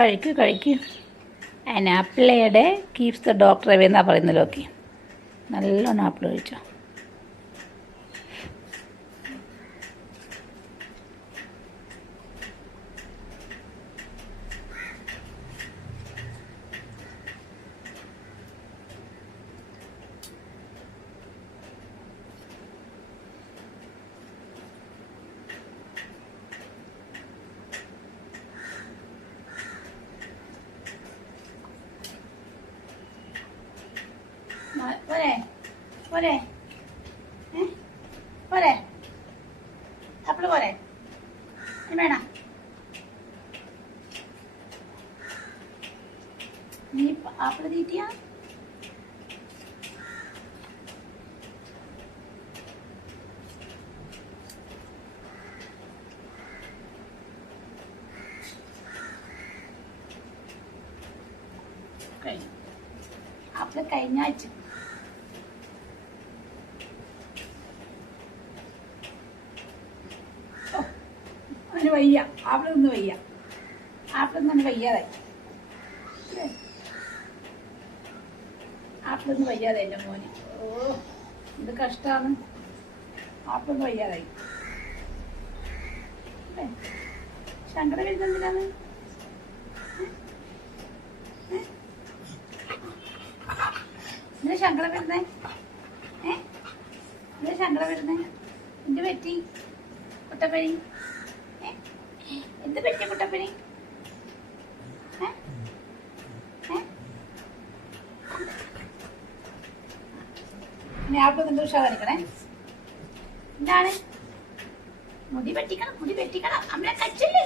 കഴിക്കൂ കഴിക്കൂ. ആൻ ആപ്പിളയുടെ കീപ്സ് ദ ഡോക്ടർ അവേ പറയുന്നത് പറയുന്നല്ലോ ഓക്കെ നല്ലോണം ആപ്പിൾ കഴിച്ചോ. പോരെ പോരെ? പോരെ ആപ്പിൾ പോരെ വേണ. നീ ആപ്പിൾ തീറ്റിയാ? കഴിഞ്ഞു. ആപ്പിൾ കഴിഞ്ഞ ആഴ്ച. വയ്യ. ആപ്പിൾ നിന്ന് വയ്യ. ആപ്പിൾ നിന്ന് വയ്യാതായി? ആപ്പിൾ നിന്ന് വയ്യാതായി എന്റെ മോന്. ഓ ഇത് കഷ്ടമാണ് ആപ്പിൾ നിന്ന് വയ്യാതായി അല്ലേ? സങ്കടം വരുന്നത് എന്തിനാണ്? എന്തിനാ സങ്കടം വരുന്നേ? ഏ? എന്തിനാ ശങ്കട വരുന്നേ? എന്ത് പറ്റി? കുട്ടപ്പനി ഏ? എന്ത് പറ്റിയ കുട്ടപ്പനെ? ആൾക്ക് നിന്റെ എന്താണ്? മുടി വെട്ടിക്കണം മുടി വെട്ടിക്കണം. അമ്മ കച്ചല്ലേ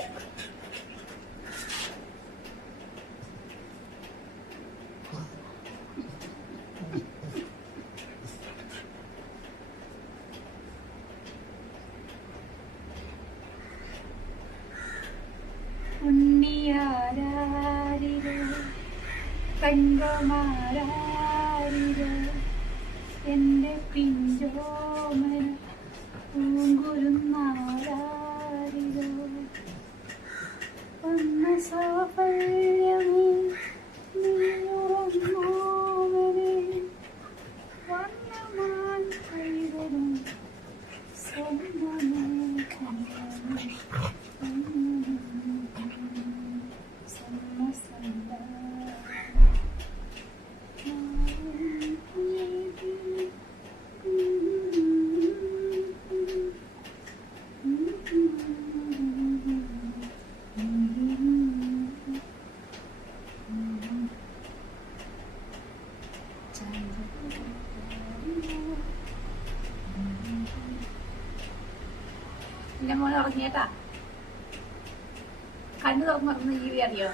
അറിയോ.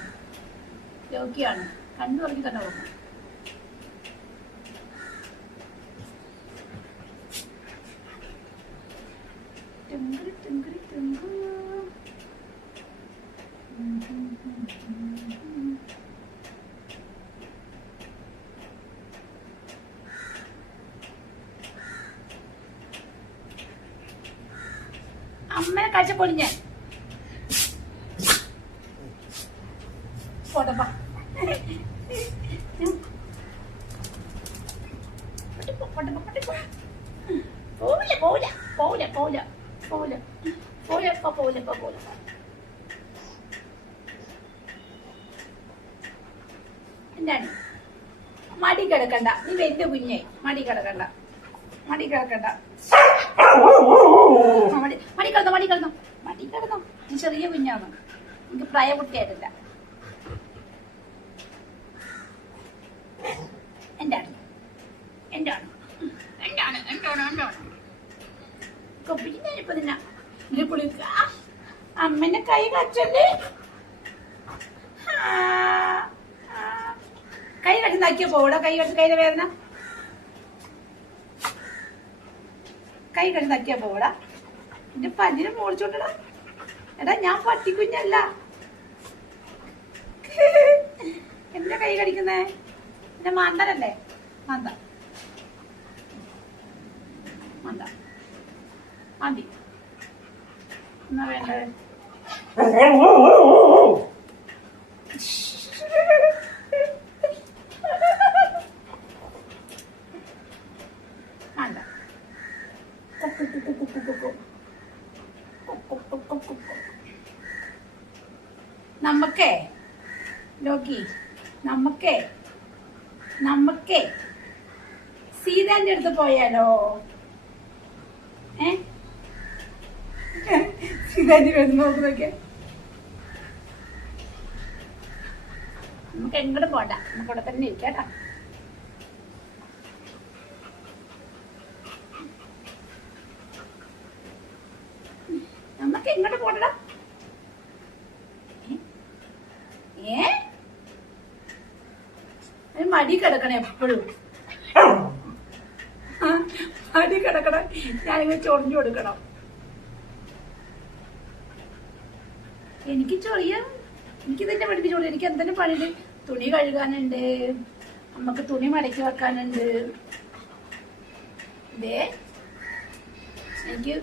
രോഗിയാണ്. കണ്ണു പറഞ്ഞു തന്നെ ഉറങ്ങും. ടുങ്കിടി ടുങ്കിടി ടുങ്കു. അമ്മനെ കാഴ്ച പൊളിഞ്ഞ പോവില്ല പോവില്ല പോവില്ല പോവില്ല പോവില്ല. പോവില്ല ഇപ്പൊ പോവില്ല ഇപ്പൊ പോവില്ല. എന്താണ്? മടി കിടക്കണ്ട. നീ വലിയ കുഞ്ഞെ. മടി കിടക്കണ്ട. മടി കിടക്കണ്ട. മടി. കിടന്നോ മടി കിടന്നോ. മടി കിടന്നോ. നീ ചെറിയ കുഞ്ഞാണ് എനിക്ക് പ്രായപൂർത്തിയായിട്ടില്ല എന്താണ് എന്താണ് എന്താണ് എന്താണ് എന്താണ് കൊപ്പിച്ചിപ്പോ നിന്ന ഇതിൽ കുളിക്ക അമ്മനെ കൈ കച്ചല്ലേ? കൈ കടിന്നാക്കിയ പോടോ കൈ കടിച്ച് കൈയുടെ വേദന? കൈ കടിന്നാക്കിയ പോടാ എന്റെ പല്ലിനെ മോളിച്ചോണ്ടടാ എടാ ഞാൻ പട്ടിക്കുഞ്ഞല്ല. എന്റെ കൈ കടിക്കുന്നേ? എന്റെ മാന്തരല്ലേ മാന്ത. മാന്ത. മതി എന്നാ വേണ്ടത്? നമുക്കേ ലോകി നമുക്കേ നമുക്കേ. സീതാന്റെ അടുത്ത് പോയാലോ? ഏ? വരുന്ന നോക്കുന്നൊക്കെ നമുക്ക് എങ്ങോട്ട് പോണ്ട. നമുക്ക് ഇവിടെ തന്നെ ഇരിക്കാം നമുക്ക് എങ്ങോട്ട് പോണ്ടടാ? ഏ? മടി കിടക്കണേ എപ്പോഴും. മടി കിടക്കണേ. ഞാനിങ്ങനെ ചൊറിഞ്ഞു കൊടുക്കണം. എനിക്ക് ചൊറിയാം. എനിക്ക് തന്നെ പഠിപ്പിച്ചോളൂ എനിക്ക് എന്തെങ്കിലും പണിയുണ്ട്. തുണി കഴുകാനുണ്ട്. നമുക്ക് തുണി മടക്കി വെക്കാനുണ്ട്. ദേ. എനിക്ക്.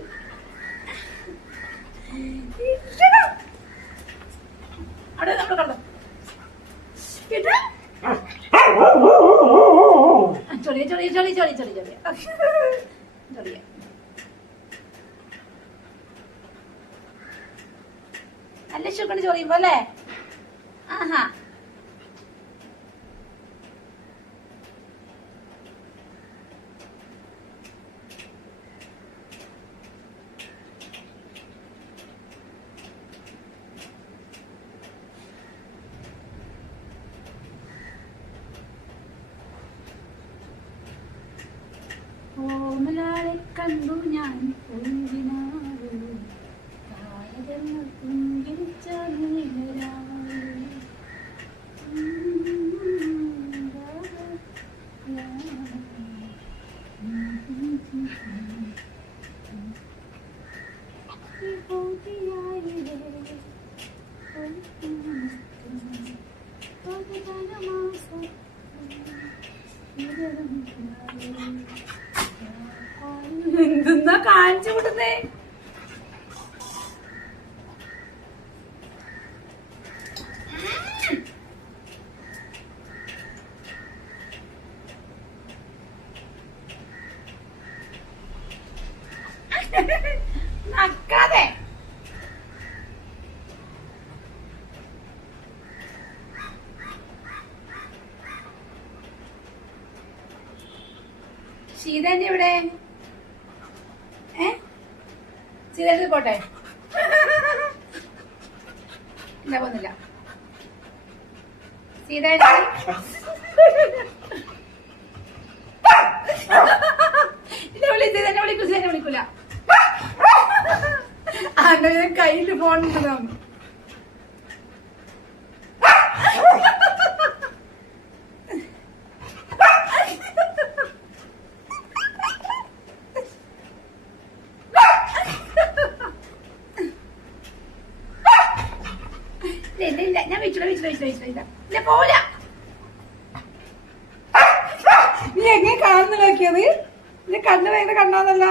അവിടെ നമ്മൾ കണ്ടോ കേട്ടോ? ചൊറിയ ചൊറിയ ചൊറിയ ചൊറിയ ചൊറിയ. ചൊറിയ. നല്ല ഇഷ്ടപ്പെട്ട് ചൊറിയുമ്പോ അല്ലേ? ആഹാ. ഓമലാളെ കണ്ടു ഞാൻ എന്തെന്നാ കാണിച്ചു വിടുന്നേ ശീതന്റെ ഇവിടെ? ഏ? സീതന്റെ പോട്ടെ. ഇല്ല വിളിക്കൂ സീതന്നെ വിളിക്കൂല. അങ്ങനെ കയ്യിൽ ഫോൺ ഉണ്ടെന്നാണ് ഇല്ല ഇല്ല ഇല്ല ഞാൻ പോവില്ല. നീ എങ്ങനെ കാണുന്നു നോക്കിയത്? നീ കണ്ണ് ഭയങ്കര കണ്ണാന്നല്ല.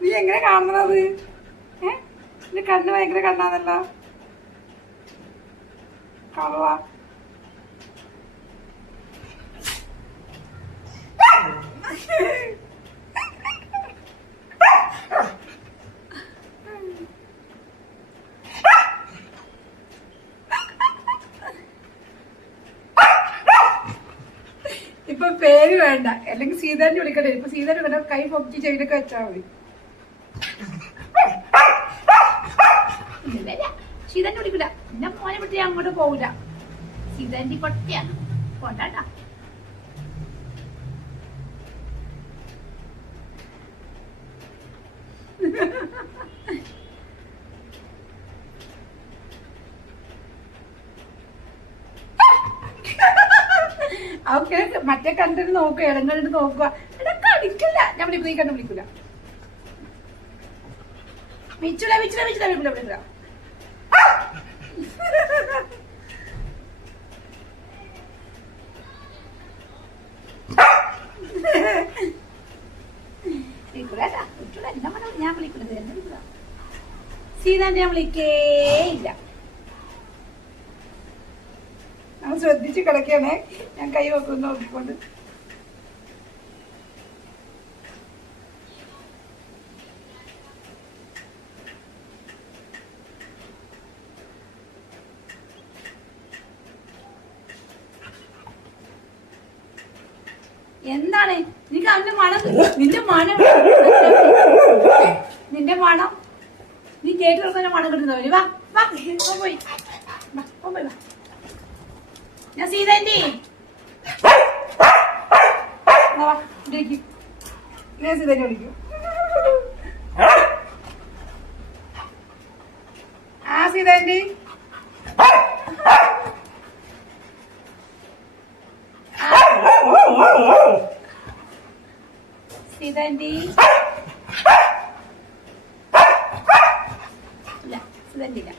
നീ എങ്ങനെ കാണുന്നത്? ഏ? നിന്റെ കണ്ണ് ഭയങ്കര കണ്ണാന്നല്ല. കള്ള. പേര് വേണ്ട. അല്ലെങ്കിൽ സീതാന്റെ വിളിക്കട്ടെ ഇപ്പൊ സീതാന്റെ വിളിക്കട്ടെ കൈ പൊക്കി ചെയ്തൊക്കെ വെച്ചാ മതി. സീതാന്റെ വിളിക്കില്ല എന്നെ മോനെ വിട്ട് ഞാൻ അങ്ങോട്ട് പോവില്ല സീതാന്റെ പൊട്ടിയാണ് പോണ്ടാ അവർക്ക് മറ്റേ കണ്ടിട്ട് നോക്കുക ഇടങ്ങളിട്ട് നോക്കുക. ഇടയ്ക്ക് അടിക്കില്ല ഞാൻ വിളിക്കും നീ കണ്ട് വിളിക്കില്ല മിച്ചുല മിച്ചുല മിച്ചുല വിളിക്കില്ല വിളിക്കില്ല വിളിക്കൂല വിളിക്കൂല ഞാൻ വിളിക്കുന്നത് സീതാന്റെ ഞാൻ വിളിക്കേ ഇല്ല. നമ്മൾ ശ്രദ്ധിച്ച് കിടക്കണേ ഞാൻ കൈ വെക്കും നോക്കിക്കൊണ്ട്. എന്താണ്? നിനക്ക് അവന്റെ മണം നിന്റെ മണം നിന്റെ മണം. നീ കേട്ട് തുറക്കുന്ന മണം കിട്ടുന്നവര് വാ വാ പോയി. വാ, പോയി വാ. ഞാൻ സീതേന്റി വാ ഇരിക്ക്. ഞാൻ സീതേനെ വിളിക്കും ആ സീതേന്റി സീതേന്റി ഇല്ല സീതേന്റി ഇല്ല ഇല്ല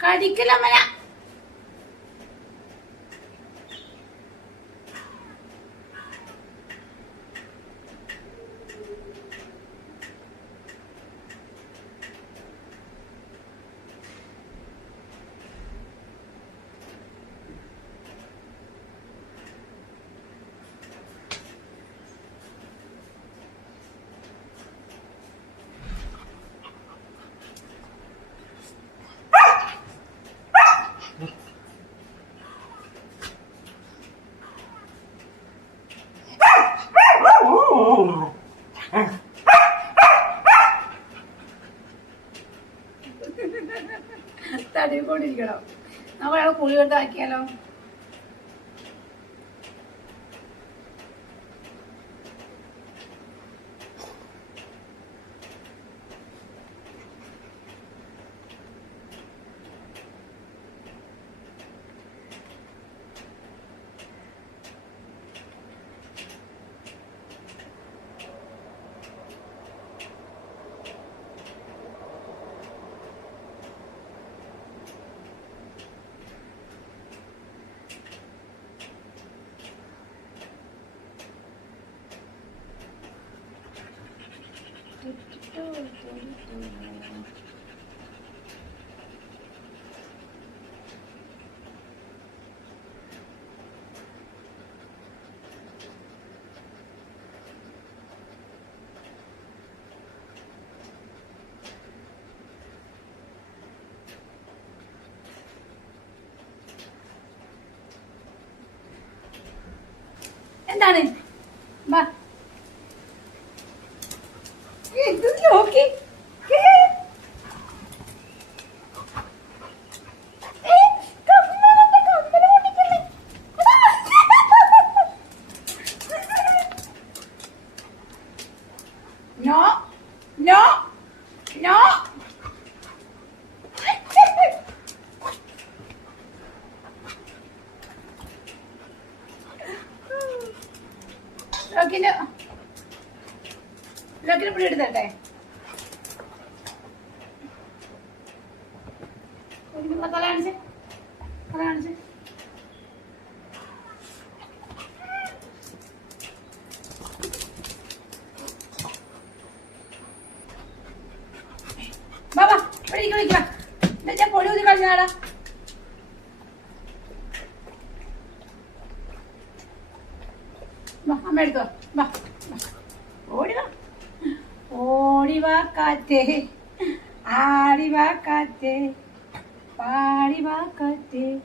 കടിക്കലമ്മന തടിക്കൊണ്ടിരിക്കണം നമ്മൾ അയാളെ കുളി എന്താണ് വാ ഇത് നോക്കി പൊട്ടിക്കല്ലേ. നോ നോ നോ ലോക്കിന് ലോക്കിന് പിടി എടുത്തട്ടെ തല കാണിച്ച്. തല കാണിച്ച്. ബാബാ ഇവിടെ ഇരിക്ക് വിളിക്കാം എന്താ പൊടി ഊതി കളഞ്ഞാടാ അമ്മ എടുത്തോ. വാ വാ. ഓടി വാ. ഓടി വാ കാറ്റേ. ആടിവാ കാറ്റേ. പാടി വാ കാറ്റേ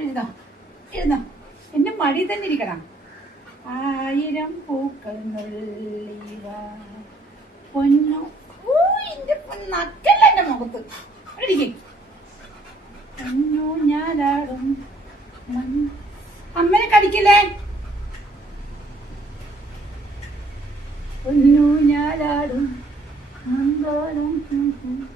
ഇരുന്നോ ഇരുന്നോ? എന്റെ മടി തന്നെ ഇരിക്കണം. ആയിരം പൂക്കൾ നുള്ളി വാ പൊന്നു. ഓ എന്റെ മുഖത്ത്. അവിടെ ഇരിക്ക്. പൊന്നു മൺ- അമ്മനെ കടിക്കില്ലേ? പൊന്നു ഞാനാടും മന്ദാരം